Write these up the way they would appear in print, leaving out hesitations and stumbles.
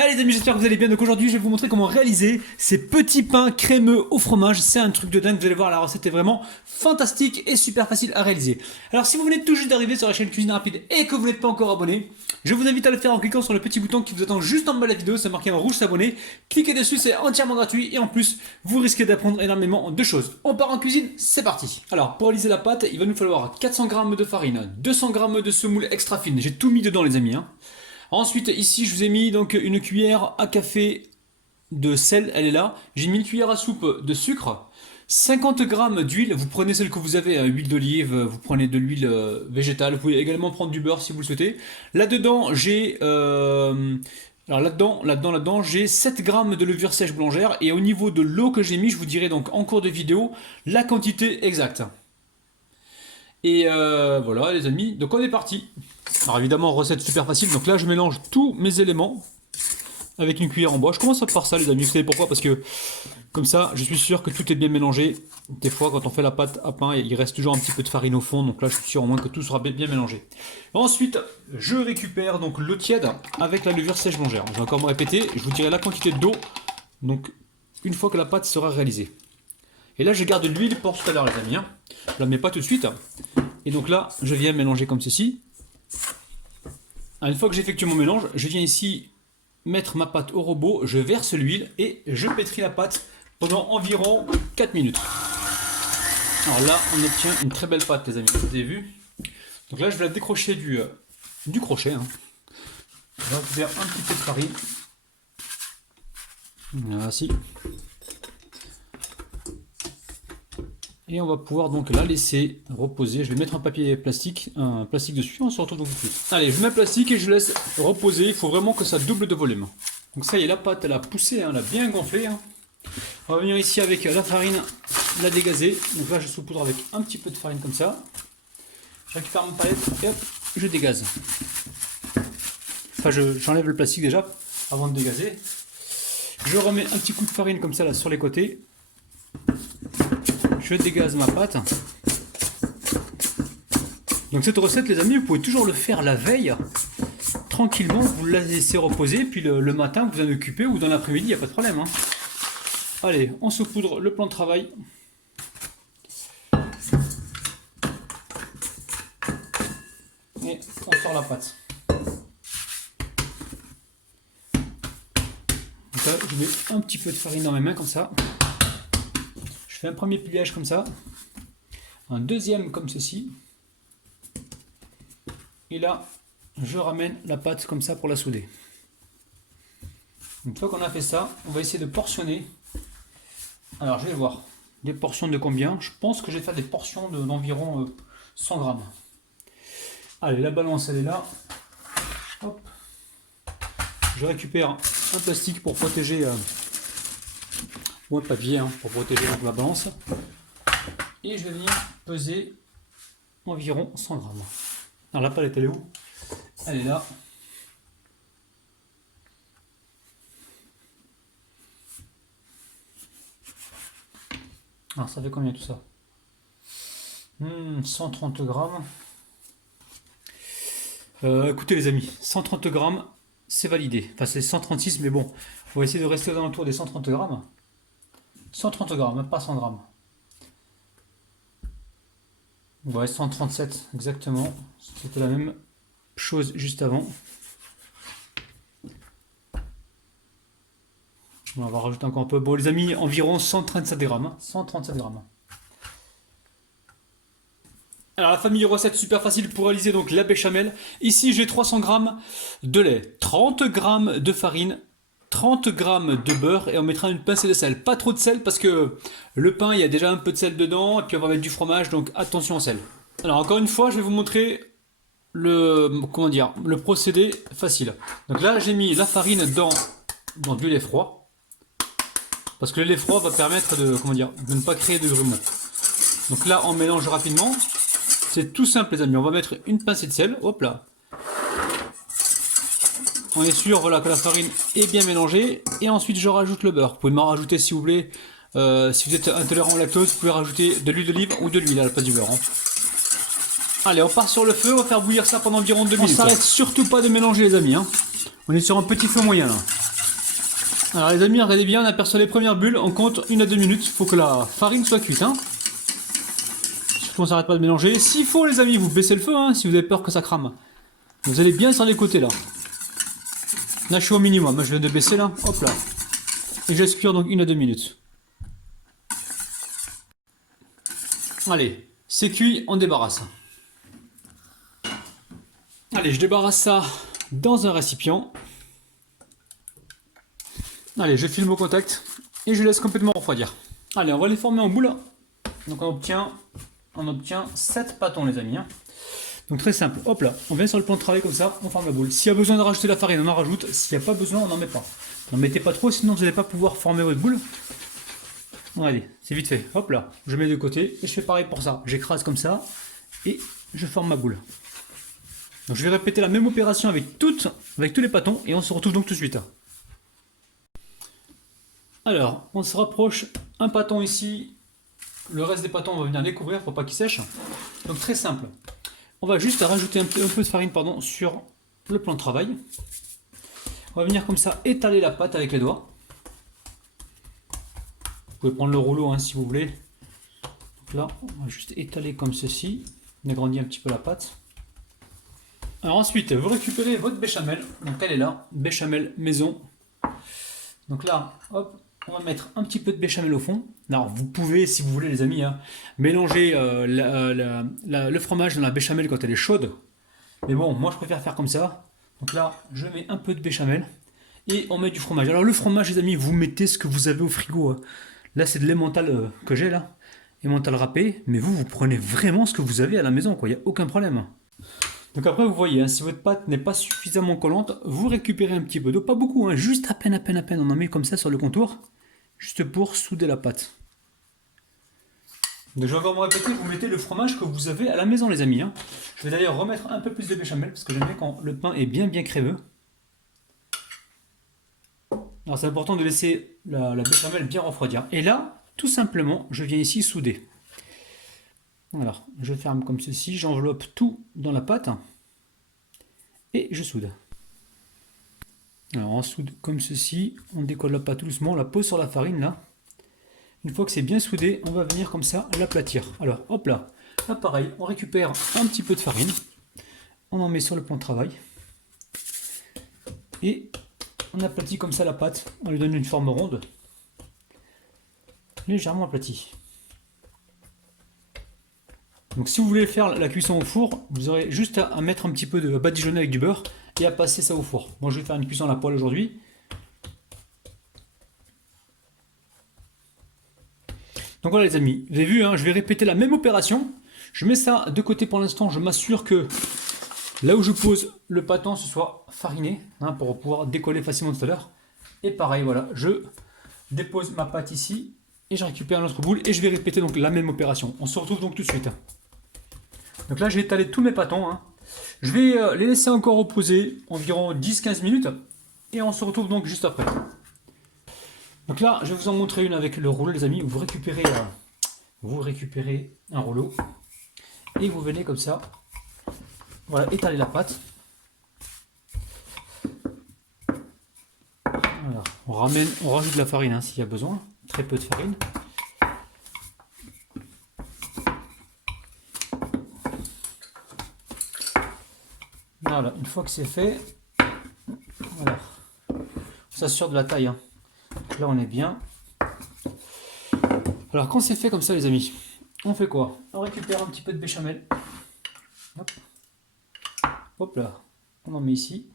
Hey les amis, j'espère que vous allez bien. Donc aujourd'hui, je vais vous montrer comment réaliser ces petits pains crémeux au fromage. C'est un truc de dingue, vous allez voir, la recette est vraiment fantastique et super facile à réaliser. Alors si vous venez tout juste d'arriver sur la chaîne Cuisine Rapide et que vous n'êtes pas encore abonné, je vous invite à le faire en cliquant sur le petit bouton qui vous attend juste en bas de la vidéo, c'est marqué en rouge s'abonner. Cliquez dessus, c'est entièrement gratuit et en plus, vous risquez d'apprendre énormément de choses. On part en cuisine, c'est parti. Alors pour réaliser la pâte, il va nous falloir 400 g de farine, 200 g de semoule extra fine, j'ai tout mis dedans les amis. Ensuite, ici, je vous ai mis donc une cuillère à café de sel, elle est là. J'ai mis une cuillère à soupe de sucre, 50 g d'huile. Vous prenez celle que vous avez, huile d'olive, vous prenez de l'huile végétale. Vous pouvez également prendre du beurre si vous le souhaitez. Là-dedans, j'ai alors là-dedans, j'ai 7 g de levure sèche boulangère. Et au niveau de l'eau que j'ai mis, je vous dirai donc en cours de vidéo la quantité exacte. Et voilà les amis, donc on est parti. Alors évidemment, recette super facile, donc là je mélange tous mes éléments avec une cuillère en bois. Je commence par ça les amis, vous savez pourquoi? Parce que comme ça, je suis sûr que tout est bien mélangé. Des fois quand on fait la pâte à pain, il reste toujours un petit peu de farine au fond, donc là je suis sûr au moins que tout sera bien mélangé. Ensuite, je récupère donc l'eau tiède avec la levure sèche boulangère. Je vais encore me répéter, je vous dirai la quantité d'eau, donc une fois que la pâte sera réalisée. Et là je garde l'huile pour tout à l'heure les amis, je la mets pas tout de suite. Et donc là, je viens mélanger comme ceci. Une fois que j'effectue mon mélange, je viens ici mettre ma pâte au robot, je verse l'huile et je pétris la pâte pendant environ 4 minutes. Alors là, on obtient une très belle pâte, les amis, vous avez vu. Donc là, je vais la décrocher du crochet. Je vais récupérer un petit peu de farine. Voici. Et on va pouvoir donc la laisser reposer. Je vais mettre un plastique dessus. On se retrouve donc tout de suite. Allez, je mets le plastique et je laisse reposer. Il faut vraiment que ça double de volume. Donc ça y est, la pâte elle a poussé, elle a bien gonflé. On va venir ici avec la farine, la dégazer. Donc là, je saupoudre avec un petit peu de farine comme ça. Je récupère mon palette et hop, je dégaze. Enfin, j'enlève le plastique déjà avant de dégazer. Je remets un petit coup de farine comme ça là sur les côtés. Je dégaze ma pâte. Donc cette recette les amis, vous pouvez toujours le faire la veille. Tranquillement, vous la laissez reposer. Puis le matin, vous en occupez ou dans l'après-midi, il n'y a pas de problème. Allez, on saupoudre le plan de travail. Et on sort la pâte. Donc là, je mets un petit peu de farine dans mes mains comme ça. Je fais un premier pliage comme ça, un deuxième comme ceci, et là je ramène la pâte comme ça pour la souder. Une fois qu'on a fait ça, on va essayer de portionner. Alors je vais voir, des portions de combien? Je pense que je vais faire des portions d'environ 100 grammes. Allez, la balance elle est là. Hop. Je récupère un plastique pour protéger... ou un papier pour protéger donc la balance. Et je vais venir peser environ 100 grammes. Alors la palette elle est où? Elle est là. Alors ça fait combien tout ça? 130 grammes. Écoutez les amis, 130 grammes c'est validé. Enfin c'est 136 mais bon, on va essayer de rester aux alentours des 130 grammes. 130 grammes, pas 100 grammes. Ouais, 137 exactement. C'était la même chose juste avant. On va rajouter encore un peu. Bon les amis, environ 137 grammes. 137 grammes. Alors la famille recette super facile pour réaliser donc la béchamel. Ici j'ai 300 grammes de lait, 30 grammes de farine, 30 g de beurre et on mettra une pincée de sel. Pas trop de sel parce que le pain il y a déjà un peu de sel dedans et puis on va mettre du fromage donc attention au sel. Alors encore une fois je vais vous montrer le procédé facile. Donc là j'ai mis la farine dans du lait froid parce que le lait froid va permettre de ne pas créer de grumeaux. Donc là on mélange rapidement. C'est tout simple les amis. On va mettre une pincée de sel. Hop là. On est sûr voilà, que la farine est bien mélangée et ensuite je rajoute le beurre. Vous pouvez m'en rajouter si vous voulez. Si vous êtes intolérant au lactose, vous pouvez rajouter de l'huile d'olive ou de l'huile à la place du beurre. Allez, on part sur le feu, on va faire bouillir ça pendant environ 2 minutes. On s'arrête surtout pas de mélanger les amis. On est sur un petit feu moyen là. Alors les amis, regardez bien, on aperçoit les premières bulles, on compte 1 à 2 minutes, il faut que la farine soit cuite. Hein. Surtout on s'arrête pas de mélanger. S'il faut les amis, vous baissez le feu, hein, si vous avez peur que ça crame. Vous allez bien sur les côtés là. Là je suis au minimum, moi je viens de baisser là, hop là. Et je laisse cuire donc 1 à 2 minutes. Allez, c'est cuit, on débarrasse. Allez, je débarrasse ça dans un récipient. Allez, je filme au contact et je laisse complètement refroidir. Allez, on va les former en boule. Donc on obtient 7 pâtons les amis. Hein. Donc très simple, hop là, on vient sur le plan de travail comme ça, on forme la boule. S'il y a besoin de rajouter la farine, on en rajoute. S'il n'y a pas besoin, on n'en met pas. N'en mettez pas trop, sinon vous n'allez pas pouvoir former votre boule. Bon, allez, c'est vite fait. Hop là, je mets de côté et je fais pareil pour ça. J'écrase comme ça et je forme ma boule. Donc je vais répéter la même opération avec tous les pâtons et on se retrouve donc tout de suite. Alors, on se rapproche, un pâton ici, le reste des pâtons on va venir les couvrir pour pas qu'ils sèchent. Donc très simple. On va juste rajouter un peu de farine sur le plan de travail. On va venir comme ça étaler la pâte avec les doigts. Vous pouvez prendre le rouleau hein, si vous voulez. Donc là, on va juste étaler comme ceci. On agrandit un petit peu la pâte. Alors ensuite, vous récupérez votre béchamel. Donc elle est là, béchamel maison. Donc là, hop, on va mettre un petit peu de béchamel au fond. Alors vous pouvez, si vous voulez les amis, hein, mélanger le fromage dans la béchamel quand elle est chaude. Mais bon, moi je préfère faire comme ça. Donc là, je mets un peu de béchamel et on met du fromage. Alors le fromage les amis, vous mettez ce que vous avez au frigo. Hein. Là c'est de l'emmental que j'ai là, emmental râpé. Mais vous prenez vraiment ce que vous avez à la maison, quoi. Il n'y a aucun problème. Donc après vous voyez, hein, si votre pâte n'est pas suffisamment collante, vous récupérez un petit peu d'eau, pas beaucoup, hein, juste à peine, on en met comme ça sur le contour, juste pour souder la pâte. Donc je vais encore me répéter, vous mettez le fromage que vous avez à la maison les amis. Hein. Je vais d'ailleurs remettre un peu plus de béchamel, parce que j'aime bien quand le pain est bien crémeux. Alors c'est important de laisser la béchamel bien refroidir. Et là, tout simplement, je viens ici souder. Alors, je ferme comme ceci, j'enveloppe tout dans la pâte et je soude. Alors on soude comme ceci, on décolle la pâte doucement, on la pose sur la farine là. Une fois que c'est bien soudé, on va venir comme ça l'aplatir. Alors hop là, là pareil, on récupère un petit peu de farine, on en met sur le plan de travail et on aplatit comme ça la pâte, on lui donne une forme ronde, légèrement aplatie. Donc si vous voulez faire la cuisson au four, vous aurez juste à mettre un petit peu de badigeonner avec du beurre et à passer ça au four. Moi je vais faire une cuisson à la poêle aujourd'hui. Donc voilà les amis, vous avez vu, hein, je vais répéter la même opération. Je mets ça de côté pour l'instant, je m'assure que là où je pose le pâton ce soit fariné, hein, pour pouvoir décoller facilement tout à l'heure. Et pareil, voilà, je dépose ma pâte ici et je récupère notre boule et je vais répéter donc la même opération. On se retrouve donc tout de suite. Donc là j'ai étalé tous mes pâtons. Hein. Je vais les laisser encore reposer environ 10-15 minutes et on se retrouve donc juste après. Donc là je vais vous en montrer une avec le rouleau les amis. Vous récupérez un rouleau et vous venez comme ça, voilà, étaler la pâte. Voilà. On rajoute de la farine hein, s'il y a besoin, très peu de farine. Voilà, une fois que c'est fait, voilà, on s'assure de la taille. Hein. Donc là on est bien. Alors quand c'est fait comme ça les amis, on fait quoi? On récupère un petit peu de béchamel. Hop. Hop là, on en met ici.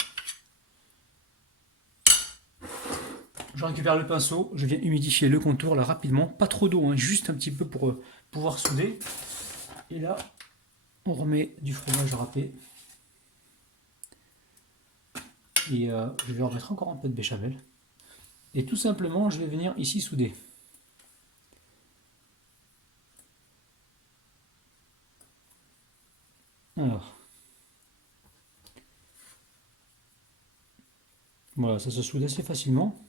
Je récupère le pinceau, je viens humidifier le contour là rapidement, pas trop d'eau, hein, juste un petit peu pour pouvoir souder. Et là, on remet du fromage râpé. Et je vais en mettre encore un peu de béchamel. Et tout simplement, je vais venir ici souder. Alors. Voilà, ça se soude assez facilement.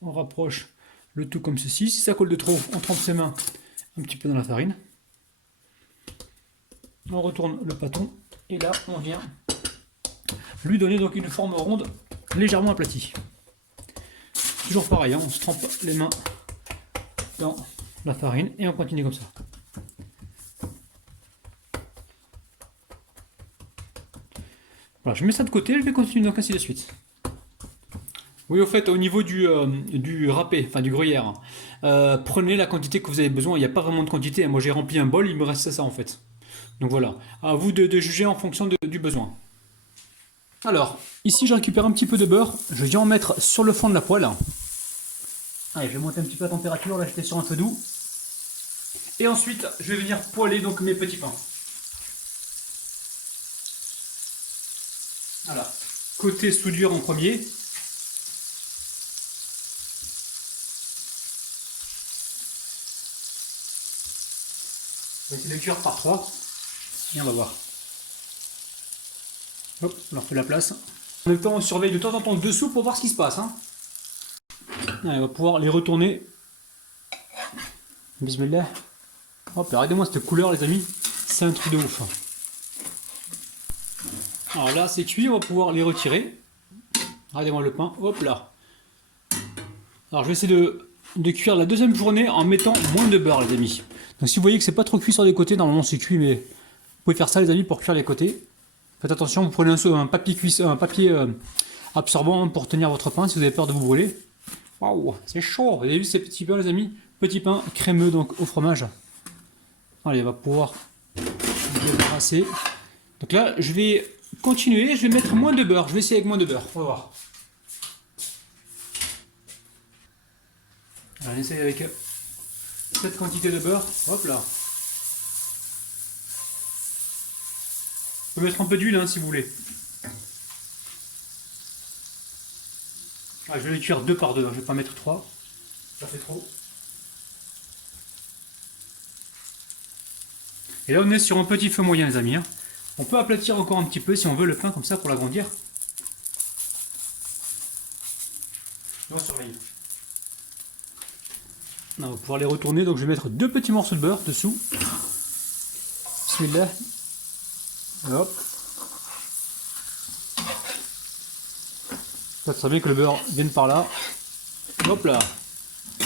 On rapproche le tout comme ceci. Si ça colle de trop, on trempe ses mains un petit peu dans la farine. On retourne le pâton. Et là, on vient lui donner donc une forme ronde légèrement aplatie. Toujours pareil, hein, on se trempe les mains dans la farine et on continue comme ça. Voilà, je mets ça de côté, je vais continuer donc ainsi de suite. Oui, au fait, au niveau du râpé, enfin du gruyère, prenez la quantité que vous avez besoin. Il n'y a pas vraiment de quantité. Moi, j'ai rempli un bol, il me reste ça en fait. Donc voilà, à vous de juger en fonction du besoin. Alors, ici, je récupère un petit peu de beurre. Je viens en mettre sur le fond de la poêle. Allez, je vais monter un petit peu la température. Là, j'étais sur un feu doux. Et ensuite, je vais venir poêler donc mes petits pains. Voilà. Côté soudure en premier. On va essayer de cuire par 3 et on va voir. Hop, on leur fait la place. En même temps, on surveille de temps en temps dessous pour voir ce qui se passe. Hein. Allez, on va pouvoir les retourner. Bismillah. Hop, regardez-moi cette couleur, les amis. C'est un truc de ouf. Alors là, c'est cuit, on va pouvoir les retirer. Regardez-moi le pain. Hop là. Alors je vais essayer de cuire la deuxième journée en mettant moins de beurre, les amis. Donc si vous voyez que c'est pas trop cuit sur les côtés, normalement c'est cuit, mais vous pouvez faire ça, les amis, pour cuire les côtés. Faites attention, vous prenez un papier absorbant pour tenir votre pain si vous avez peur de vous brûler. Waouh, c'est chaud. Vous avez vu ces petits pains, les amis? Petit pain crémeux donc au fromage. Allez, on va pouvoir débarrasser. Donc là, je vais continuer, je vais mettre moins de beurre. Je vais essayer avec moins de beurre. On va voir. Alors, on essaye avec cette quantité de beurre. Hop là. Vous pouvez mettre un peu d'huile hein, si vous voulez. Ah, je vais les cuire 2 par 2, hein. Je vais pas mettre 3. Ça fait trop. Et là on est sur un petit feu moyen les amis. Hein. On peut aplatir encore un petit peu si on veut le pain comme ça pour l'agrandir. On va surveiller. On va pouvoir les retourner, donc je vais mettre 2 petits morceaux de beurre dessous. Bismillah. Hop. Ça serait bien que le beurre vienne par là. Hop là. On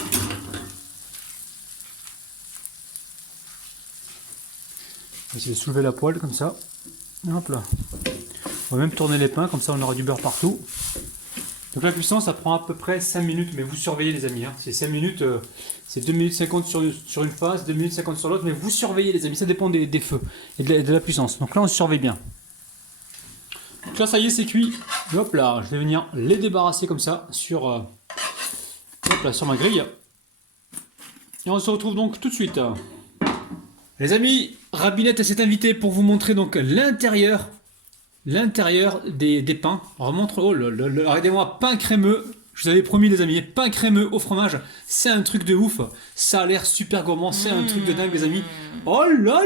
va essayer de soulever la poêle comme ça. Hop là. On va même tourner les pains, comme ça on aura du beurre partout. Donc la cuisson ça prend à peu près 5 minutes, mais vous surveillez les amis. Hein. C'est 5 minutes, c'est 2 minutes 50 sur une face, 2 minutes 50 sur l'autre, mais vous surveillez les amis, ça dépend des feux et de la puissance. Donc là on surveille bien. Donc là ça y est c'est cuit. Hop là, je vais venir les débarrasser comme ça sur, hop là, sur ma grille. Et on se retrouve donc tout de suite. Les amis, Rabinette s'est invité pour vous montrer donc l'intérieur des pains. On remontre, oh là là là, regardez-moi, pain crémeux. Je vous avais promis les amis, pain crémeux au fromage, c'est un truc de ouf. Ça a l'air super gourmand, c'est un truc de dingue les amis. Oh là là là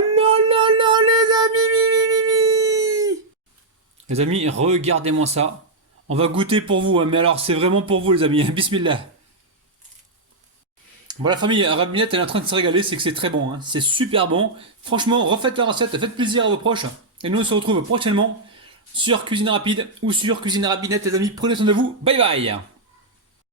là les amis, les amis, regardez-moi ça. On va goûter pour vous, hein, mais alors c'est vraiment pour vous les amis. Bismillah. Bon la famille, Rabinette elle est en train de se régaler, c'est que c'est très bon, hein. C'est super bon. Franchement, refaites la recette, faites plaisir à vos proches. Et nous on se retrouve prochainement sur Cuisine Rapide ou sur Cuisine Rabinette les amis. Prenez soin de vous, bye bye.